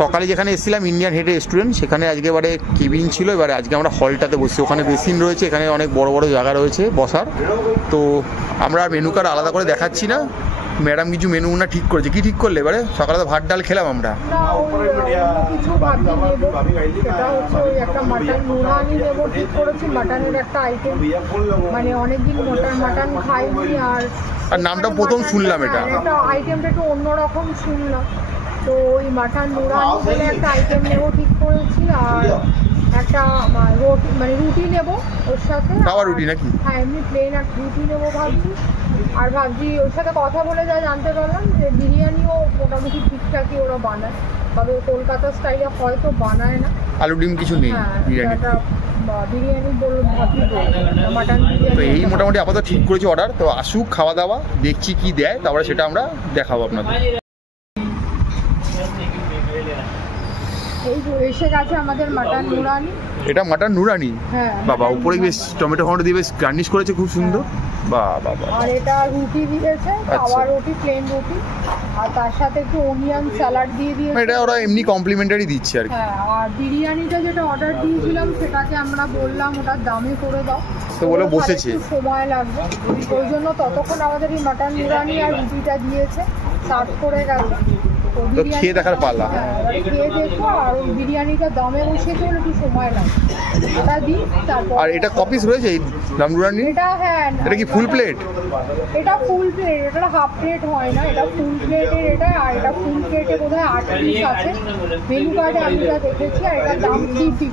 সকালে যেখানে এসেছিলাম ইন্ডিয়ান হেড রেস্টুরেন্ট, সেখানে আজকে এবারে কেবিন ছিল, এবারে আজকে আমরা হলটাতে বসছি। ওখানে বেসিন রয়েছে, এখানে অনেক বড় বড় জায়গা রয়েছে বসার। তো আমরা মেনু কার্ড আলাদা করে দেখাচ্ছি না, ম্যাডাম কিছু মেনু না ঠিক করেছে। কি ঠিক করলে এবারে? সকালে তো ভাত ডাল খেলাম আমরা। কিছু ভাবছি নেব, সেটা হচ্ছে ওই একটা মাটন নুরানি নেব ঠিক করেছি, মাটনের একটা আইটেম, মানে অনেকদিন মাটন খাইনি। আর নামটা প্রথম শুনলাম, এটা আইটেমটা একটু অন্যরকম শুনলাম, তো ওই মাটন নুরানি বলে একটা আইটেম নেব ঠিক করেছি। আর একটা রুটি, মানে রুটি নেব ওর সাথে। খাওয়া রুটি নাকি? হ্যাঁ, এমনি প্লেন আর রুটি নেবো ভাবছি। আর ভাবছি ওর সাথে কথা বলে যা জানতে পারলাম যে বিরিয়ানিও মোটামুটি ঠিকঠাকই ওরা বানায়, তবে কলকাতা স্টাইলে হয়তো বানায় না। আলু ডিম কিছু নেই বিরিয়ানিতে। বিরিয়ানি বলুন, মাটন তো এই মোটামুটি আপাতত ঠিক করেছি অর্ডার। তো আসুক, খাওয়া দাওয়া দেখছি কি দেয়, তারপরে সেটা আমরা দেখাবো আপনাদের। এই এসে গেছে আমাদের মাটন নুরানি। এটা মাটন নুরানি? হ্যাঁ বাবা, উপরে বেশ টমেটো ফমেটো দিয়ে বেশ গার্নিশ করেছে, খুব সুন্দর। বাহ বাবা। আর এটা রুটি দিয়েছে, তাওয়া রুটি, প্লেন রুটি, আর তার সাথে একটু অনিয়ন স্যালাড দিয়ে দিয়েছে। এটা ওরা এমনি কমপ্লিমেন্টারি দিচ্ছে আর কি। হ্যাঁ, আর বিরিয়ানিটা যেটা অর্ডার দিয়েছিলাম সেটাকে আমরা বললাম ওটার দামে করে দাও, তো বলে বসেছে সময় লাগবে, ওই জন্য ততক্ষণ আমাদের এই মাটন নুরানি আর রুটিটা দিয়েছে, সার্ভ করে গেছে। তো খেয়ে দেখার পালা। খেয়ে দেখো, আর ওই বিরিয়ানিটা দমে বসিয়েছে বলে একটু সময় লাগে, ওটা দিই তারপর। আর এটা কপিস রয়েছে এই দম নুরানি? এটা হ্যাঁ, এটা কি ফুল প্লেট? এটা ফুল প্লেট, এটা হাফ প্লেট হয় না, এটা ফুল প্লেটের এটা। আর এটা ফুল প্লেটে বোধহয় 8 পিস আছে মেনু কার্ডে, আমি যা দেখেছি। আর এটার দাম 350।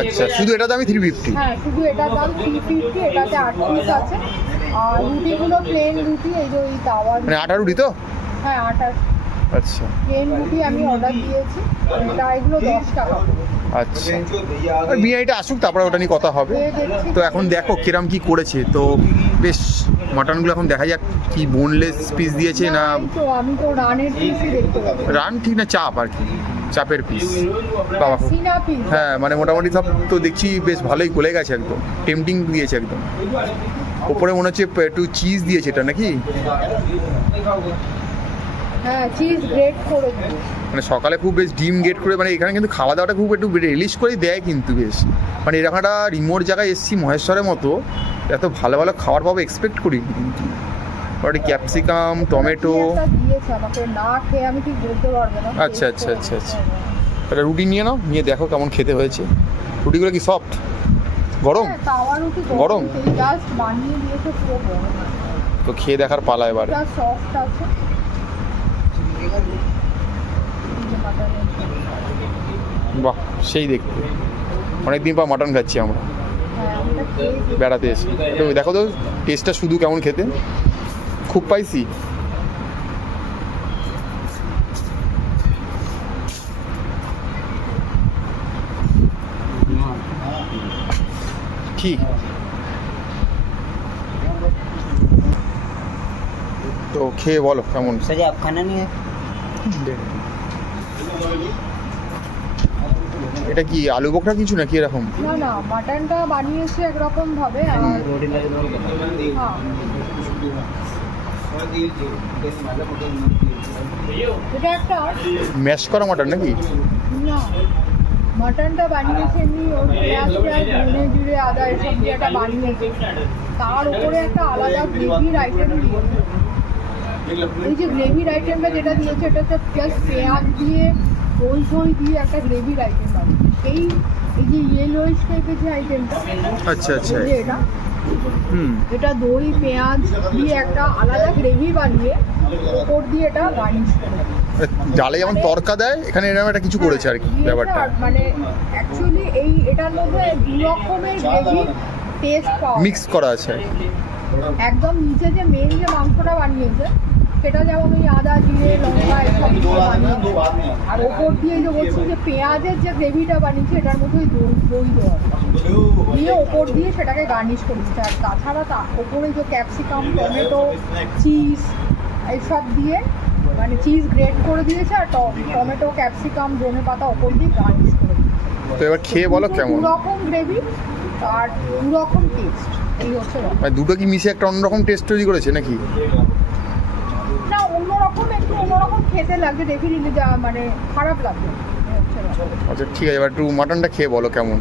আচ্ছা, শুধু এটা দামই 350? হ্যাঁ, শুধু এটার দাম 350, এটাতে 8 পিস আছে। আর রুটিগুলো প্লেন রুটি, এই যে ওই তাওয়া, মানে আটা রুটি তো? হ্যাঁ, আটা। আচ্ছা, প্লেন রুটি আমি অর্ডার দিয়েছি, এটা এগুলো 10 টাকা। আচ্ছা, আর বিরিয়ানিটা আসুক, তারপরে ওটা নিয়ে কথা হবে। তো এখন দেখো কিরম কি করেছে। তো বেশ মাটনগুলো এখন দেখা যাক কি বোনলেস পিস দিয়েছে না। আমি তো রানের পিসই দেখতে পাবো। রান ঠিক না, চাপ আর কি, চাপের পিস। বাবা, হ্যাঁ, মানে মোটামুটি সব তো দেখছি বেশ ভালোই গলে গেছে, একদম টেম্পটিং দিয়েছে একদম। ওপরে মনে হচ্ছে একটু চিজ দিয়েছে এটা নাকি? হ্যাঁ, চিজ গ্রেট করে, মানে সকালে খুব বেশ ডিম গ্রেট করে, মানে এখানে কিন্তু খাওয়া দাওয়াটা খুব একটু রিলিশ করে দেয় কিন্তু বেশ। মানে এরকম একটা রিমোট জায়গায় এসেছি মহেশ্বরের মতো, এত ভালো ভালো খাবার পাবো এক্সপেক্ট করি কিন্তু। ক্যাপসিকাম, টমেটো দিয়েছে আমাকে, না খেয়ে আমি ঠিক বলতে পারবো না। আচ্ছা আচ্ছা আচ্ছা আচ্ছা, একটা রুটি নিয়ে নাও, নিয়ে দেখো কেমন খেতে হয়েছে। রুটিগুলো কি সফট? গরম? তাওয়া রুটি গরম, জাস্ট বানিয়ে দিয়েছে পুরো গরম। তো খেয়ে দেখার পালা এবার। সফট আছে। বাহ, সেই দেখতে। অনেকদিন পর মাটন খাচ্ছি আমরা বেড়াতে এসে। তো দেখো তো টেস্টটা শুধু কেমন খেতে, খুব স্পাইসি। ঠিক, তো খেয়ে বলো কেমন। খানা নিয়ে এটা কি আলু বোখরা কিছু নাকি এরকম? না না, মাটনটা বানিয়েছে একরকম ভাবে। আর এটা একটা ম্যাশ করা মাটন নাকি? না, মাটনটা বানিয়েছে এমনি ওর পেঁয়াজ ধনে জিরে আদা এসব দিয়ে একটা বানিয়েছে, তার উপরে একটা আলাদা গ্রেভির আইটেম দিয়েছে। এই যে গ্রেভির আইটেমটা যেটা দিয়েছে, এটা হচ্ছে জাস্ট পেঁয়াজ দিয়ে দই ফই দিয়ে একটা গ্রেভির আইটেম বানিয়েছে। এই যে ইয়েলোইশ টাইপের যে আইটেমটা, আচ্ছা আচ্ছা, এটা এটা দই পেঁয়াজ দিয়ে একটা আলাদা গ্রেভি বানিয়ে ওপর দিয়ে এটা গার্নিশ করে। ডালে যেমন তরকা দেয়, এখানে এরকম একটা কিছু করেছে আর কি ব্যাপারটা। মানে অ্যাকচুয়ালি এটার মধ্যে দু রকমের গ্রেভি টেস্ট মিক্স করা আছে একদম। নিচে যে মেন যে মাংসটা বানিয়েছে সেটা যেমন ওই আদা জিরে লঙ্কা এসব বানিয়েছে, আর ওপর দিয়ে যে বলছি যে পেঁয়াজের যে গ্রেভিটা বানিয়েছে এটার মধ্যে ওই দই দেওয়া দিয়ে ওপর দিয়ে সেটাকে গার্নিশ করে দিচ্ছে। আর তাছাড়া ওপরে যে ক্যাপসিকাম, টমেটো, চিজ এইসব দিয়ে, মানে চিজ গ্রেট করে দিয়েছে, আর টমেটো, ক্যাপসিকাম, ধনে পাতা ওপর দিয়ে গার্নিশ করে দিয়েছে। তো এবার খেয়ে বলো কেমন। দু রকম গ্রেভি আর দু রকম টেস্ট, এই হচ্ছে মানে দুটো কি মিশে একটা অন্যরকম টেস্ট তৈরি করেছে নাকি? না, অন্যরকম, একটু অন্যরকম খেতে লাগবে, ডেফিনেটলি মানে খারাপ লাগবে। সবচেয়ে ভালো। আচ্ছা ঠিক আছে, এবার একটু মাটনটা খেয়ে বলো কেমন।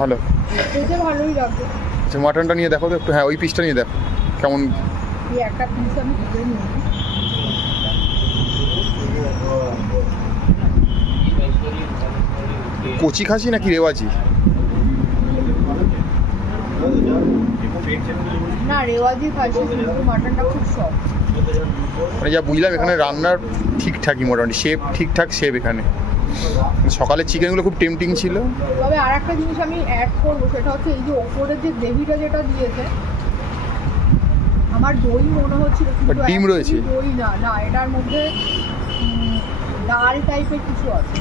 ভালো, খেতে ভালোই লাগবে। আচ্ছা মাটনটা নিয়ে দেখো তো একটু, হ্যাঁ ওই পিসটা নিয়ে দেখো কেমন। এই একটা পিস আমি তুলে নিই। কচি খাসি নাকি রেওয়াজি? না রেওয়াজি খাসি, কিন্তু মাটনটা খুব সফট। মানে যা বুঝলাম এখানে রান্নার ঠিকঠাকই, মোটামুটি শেপ ঠিকঠাক শেপ এখানে। সকালে চিকেনগুলো খুব টেম্পটিং ছিল। তবে আর একটা জিনিস আমি অ্যাড করবো, সেটা হচ্ছে এই যে ওপরের যে গ্রেভিটা যেটা দিয়েছে, আমার দই মনে হচ্ছিল, কিন্তু ডিম রয়েছে? দই না, না এটার মধ্যে ডাল টাইপের কিছু আছে,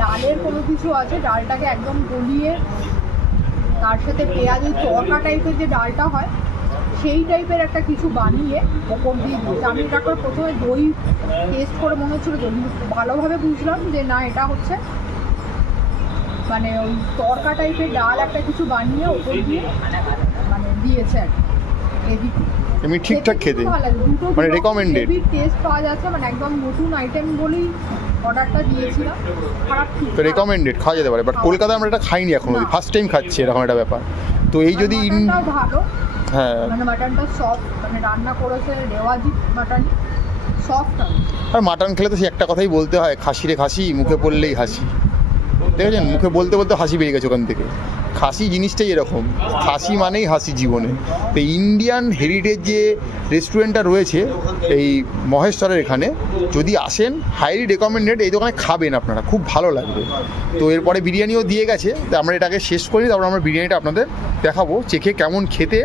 ডালের কোনো কিছু আছে। ডালটাকে একদম গলিয়ে তার সাথে পেঁয়াজ, ওই তরকা টাইপের যে ডালটা হয় সেই টাইপের একটা কিছু বানিয়ে ওপর দিয়ে দিয়েছে। আমি এটা করে প্রথমে দই টেস্ট করে মনে হচ্ছিলো দই, ভালোভাবে বুঝলাম যে না এটা হচ্ছে মানে ওই তরকা টাইপের ডাল একটা কিছু বানিয়ে ওপর দিয়ে মানে দিয়েছে আর কি। এমনি ঠিকঠাক খেতে মানে রেকমেন্ডেড টেস্ট পাওয়া যাচ্ছে, মানে একদম নতুন আইটেম বলেই অর্ডারটা দিয়েছিলাম। খারাপ তো রেকমেন্ডেড, খাওয়া যেতে পারে। বাট কলকাতায় আমরা এটা খাইনি এখনো, ফার্স্ট টাইম খাচ্ছি এরকম একটা ব্যাপার। তো এই যদি ভালো, হ্যাঁ মানে মাটনটা সফট, মানে রান্না করেছে রেওয়াজি মাটন, সফট। আর মাটন খেলে তো সে একটা কথাই বলতে হয়, খাসি রে খাসি, মুখে পড়লেই হাসি। দেখেছেন, মুখে বলতে বলতে হাসি বেরিয়ে গেছে ওখান থেকে। খাসি জিনিসটাই এরকম, খাসি মানেই হাসি জীবনে। তো ইন্ডিয়ান হেরিটেজ যে রেস্টুরেন্টটা রয়েছে এই মহেশ্বরের এখানে, যদি আসেন হাইলি রেকমেন্ডেড, এই দোকানে খাবেন আপনারা, খুব ভালো লাগবে। তো এরপরে বিরিয়ানিও দিয়ে গেছে, তো আমরা এটাকে শেষ করি, তারপর আমরা বিরিয়ানিটা আপনাদের দেখাবো চেখে কেমন খেতে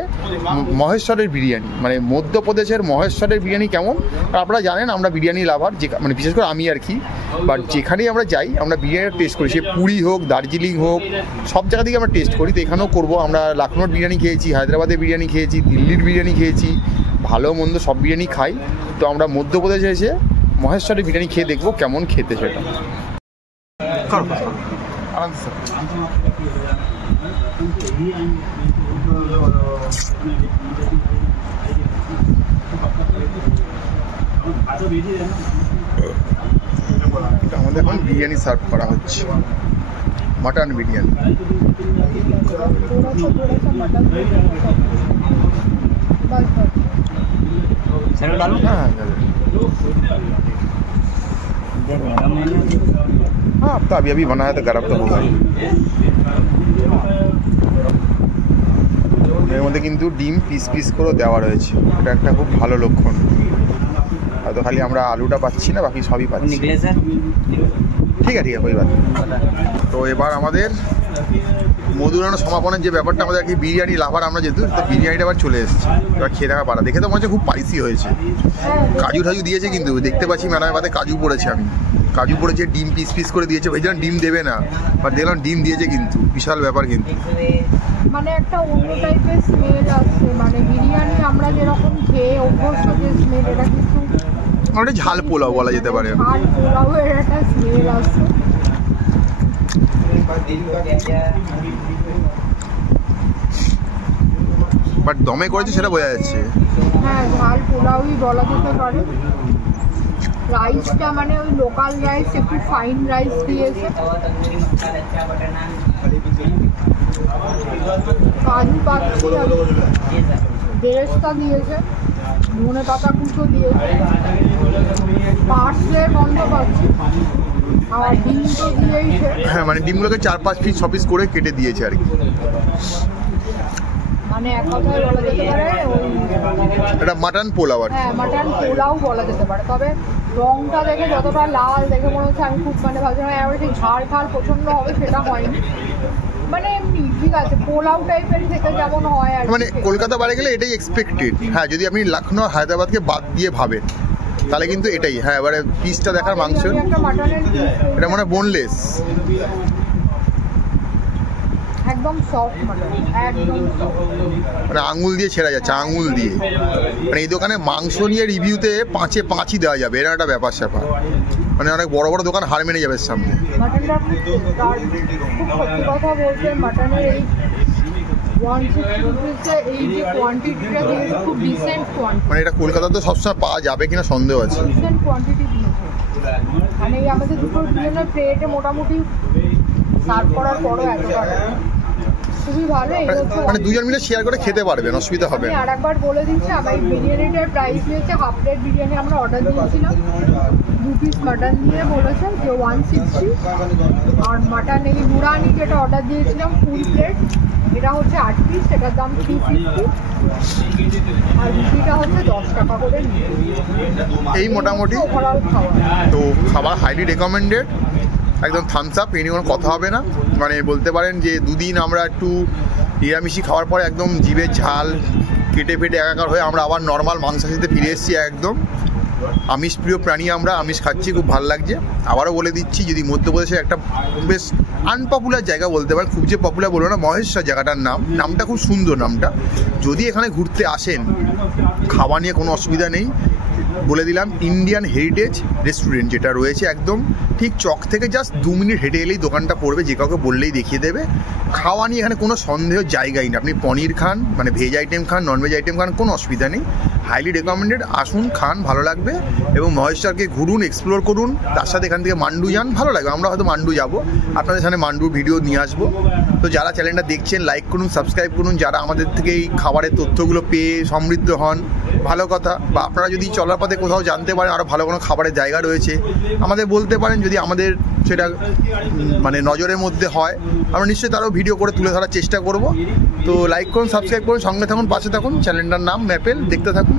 মহেশ্বরের বিরিয়ানি, মানে মধ্যপ্রদেশের মহেশ্বরের বিরিয়ানি কেমন। আর আপনারা জানেন আমরা বিরিয়ানি লাভার, যে মানে বিশেষ করে আমি আর কি, বাট যেখানেই আমরা যাই আমরা বিরিয়ানিটা টেস্ট করি, সে পুরী হোক, দার্জিলিং হোক, সব জায়গা থেকে আমরা টেস্ট করি। তো এখানেও করবো। আমরা লখনৌর বিরিয়ানি খেয়েছি, হায়দ্রাবাদের বিরিয়ানি খেয়েছি, দিল্লির বিরিয়ানি খেয়েছি, ভালো মন্দ সব বিরিয়ানি খাই। তো আমরা মধ্যপ্রদেশে এসে মহেশ্বরের বিরিয়ানি খেয়ে দেখবো কেমন খেতে সেটা। আমাদের এখন বিরিয়ানি সার্ভ করা হচ্ছে, মাটন বিরিয়ানি। हाँ अब तो अभी अभी बनाया तो गरम तो होगा। এর মধ্যে কিন্তু ডিম পিস পিস করে দেওয়া রয়েছে, এটা একটা খুব ভালো লক্ষণ। হয়তো খালি আমরা আলুটা পাচ্ছি না, বাকি সবই পাচ্ছি। ঠিক আছে, ঠিক আছে, ওই বাদ। তো এবার আমাদের মধুরানো সমাপনের যে ব্যাপারটা, আমাদের কি বিরিয়ানি লাভার আমরা যেহেতু, তো বিরিয়ানিটা আবার চলে এসেছে। এবার খেয়ে দেখা পারা, দেখে তো মনে হচ্ছে খুব স্পাইসি হয়েছে। কাজু টাজু দিয়েছে, কিন্তু দেখতে পাচ্ছি ম্যাডামের বাদে কাজু পড়েছে। আমি কাজু পড়েছে, ডিম পিস পিস করে দিয়েছে। ভেবেছিলাম ডিম দেবে না, বাট দেখলাম ডিম দিয়েছে, কিন্তু বিশাল ব্যাপার। কিন্তু মানে একটা অন্য টাইপের স্মেল আসছে, মানে বিরিয়ানি আমরা যেরকম খেয়ে অভ্যস্ত যে স্মেল, এটা কিন্তু ওটা ঝাল পোলাও বলা যেতে পারে। ঝাল পোলাওয়ের একটা স্মেল আসছে। বাট দমে করেছে সেটা বোঝা যাচ্ছে। হ্যাঁ, ঝাল পোলাওই বলা যেতে পারে। রাইসটা মানে ওই লোকাল রাইস, একটু ফাইন রাইস দিয়েছে। কাজু পাচ্ছি, বেরেস্তা দিয়েছে, ধনে পাতা কুচো দিয়েছে, পার্সলের গন্ধ পাচ্ছি। আর ডিম তো দিয়েইছে। হ্যাঁ, মানে ডিমগুলোকে 4-5 পিস 6 পিস করে কেটে দিয়েছে আর কি। মানে এক কথায় বলা যেতে পারে এটা মাটন পোলাও। হ্যাঁ, মাটন পোলাও বলা যেতে পারে। তবে রংটা দেখে যতটা লাল দেখে মনে হচ্ছে, আমি খুব মানে ভাবছিলাম এবার সেই ঝাল ঝাল প্রচণ্ড হবে, সেটা হয়নি। মানে এমনি ঠিক আছে, পোলাও টাইপের খেতে যেমন হয় আর মানে কলকাতা বাড়ি গেলে এটাই এক্সপেক্টেড। হ্যাঁ, যদি আপনি লখনৌ হায়দ্রাবাদকে বাদ দিয়ে ভাবেন তাহলে কিন্তু এটাই। হ্যাঁ, এবারে পিসটা দেখার, মাংস এটা মানে বোনলেস। একদম সফট মাটন, একদম মানে আঙুল দিয়ে ছেড়া যাচ্ছে, আঙুল দিয়ে। মানে এই দোকানে মাংস নিয়ে রিভিউতে 5-এ 5ই দেওয়া যাবে, এরা একটা ব্যাপার স্যাপার। মানে অনেক বড় বড় দোকান হার মেনে যাবে সামনে। মাটনটা খুব সত্যি কথা বলতে মাটনের এই 160 রুপিসে এই যে কোয়ান্টিটিটা দিয়েছে খুব ডিসেন্ট কোয়ান্টিটি। মানে এটা কলকাতাতে সবসময় পাওয়া যাবে কিনা সন্দেহ আছে। ডিসেন্ট কোয়ান্টিটি দিয়েছে। মানে এই আমাদের দুপুর দুজনের প্লেটে মোটামুটি সার্ভ করার পরও এত টাকা, খুবই ভালো। এই মানে দুজন মিলে শেয়ার করে খেতে পারবেন, অসুবিধা হবে না। আর একবার বলে দিচ্ছি, আমার এই বিরিয়ানিটার প্রাইস হয়েছে হাফ প্লেট বিরিয়ানি আমরা অর্ডার দিয়েছিলাম 2 পিস মাটন দিয়ে বলেছে যে 160, আর মাটন এই নুরানি যেটা অর্ডার দিয়েছিলাম ফুল প্লেট এটা হচ্ছে 8 পিস, সেটার দাম 350, আর রুটিটা হচ্ছে 10 টাকা করে। এই মোটামুটি ওভারঅল খাওয়া তো খাবার হাইলি রেকমেন্ডেড, একদম থামস আপ, এই নিয়ে কোনো কথা হবে না। মানে বলতে পারেন যে দুদিন আমরা একটু নিরামিষি খাওয়ার পরে একদম জিভের ঝাল কেটে ফেটে একাকার হয়ে আমরা আবার নর্মাল মাংসাশিতে ফিরে এসেছি। একদম আমিষ প্রিয় প্রাণী, আমরা আমিষ খাচ্ছি, খুব ভালো লাগছে। আবারও বলে দিচ্ছি, যদি মধ্যপ্রদেশের একটা বেশ আনপপুলার জায়গা বলতে পারেন, খুব যে পপুলার বলবো না, মহেশ্বর জায়গাটার নামটা খুব সুন্দর নামটা। যদি এখানে ঘুরতে আসেন, খাওয়া নিয়ে কোনো অসুবিধা নেই। বলে দিলাম ইন্ডিয়ান হেরিটেজ রেস্টুরেন্ট যেটা রয়েছে একদম ঠিক চক থেকে জাস্ট 2 মিনিট হেঁটে এলেই দোকানটা পড়বে, যে কাউকে বললেই দেখিয়ে দেবে। খাওয়া নিয়ে এখানে কোনো সন্দেহের জায়গাই না। আপনি পনির খান, মানে ভেজ আইটেম খান, ননভেজ আইটেম খান, কোনো অসুবিধা নেই। হাইলি রেকমেন্ডেড, আসুন, খান, ভালো লাগবে। এবং মহেশ্বরকে ঘুরুন, এক্সপ্লোর করুন, তার সাথে এখান থেকে মান্ডু যান, ভালো লাগবে। আমরা হয়তো মান্ডু যাবো, আপনাদের সামনে মান্ডুর ভিডিও নিয়ে আসবো। তো যারা চ্যানেলটা দেখছেন লাইক করুন, সাবস্ক্রাইব করুন। যারা আমাদের থেকে এই খাবারের তথ্যগুলো পেয়ে সমৃদ্ধ হন, ভালো কথা। বা আপনারা যদি চলার পথে কোথাও জানতে পারেন আরও ভালো কোনো খাবারের জায়গা রয়েছে, আমাদের বলতে পারেন। যদি আমাদের সেটা মানে নজরের মধ্যে হয়, আমরা নিশ্চয়ই তারও ভিডিও করে তুলে ধরার চেষ্টা করব। তো লাইক করুন, সাবস্ক্রাইব করুন, সঙ্গে থাকুন, পাশে থাকুন। চ্যানেলটার নাম ম্যাপেল, দেখতে থাকুন।